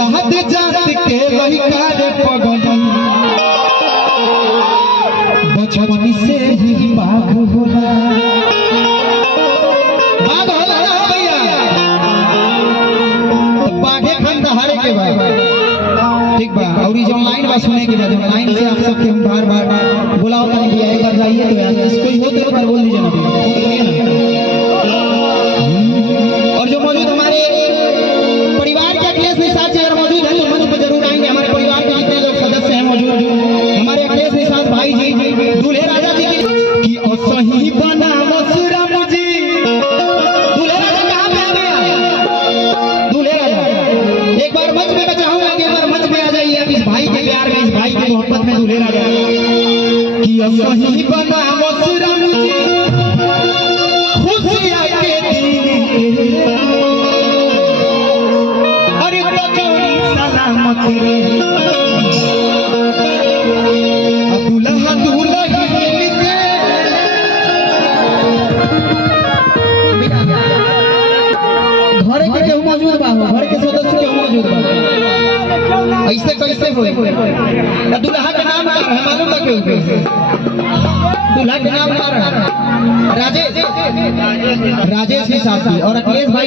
साथ जात के लइका रे पगली बचपन से ही बाघ होला ना भैया। बाघे खान दहाड़े के बाद ठीक बा। और ये जो लाइन बा सुने के बाद लाइन से आप सबके हम बार बार बुलाओ तनी भैया एक बार जाइए तो यार कोई हो तो एक बार बोल दीजिए ना भैया। और जो मौजूद हमारे परिवार के अखिलेश निषाद जी अगर मौजूद हैं तो मंच पर जरूर आएंगे। हमारे परिवार के जितने लोग सदस्य हैं मौजूद हमारे अखिलेश निषाद भाई जी दूल्हे राजा जी की असही बना मसुरम जी। दूल्हे राजा कहाँ पे आ गया? दूल्हे राजा एक बार मंच में मैं चाहूंगा कि एक बार मंच में आ जाइए। अब इस भाई के प्यार में इस भाई की मोहब्बत में दूल्हे राजा की असही बना मसुरम जी खुशियां के दिन अरे बचौनी सलामत रे दुल्हा दुल्हन के घर के केहू मौजूद बा घर के सदस्य केहू मौजूद बा ऐसे कैसे होई? दुल्हा के नाम का है मालूम बा केहू के? दूल्हा के नाम का है राजेश निषाद और अखिलेश भाई।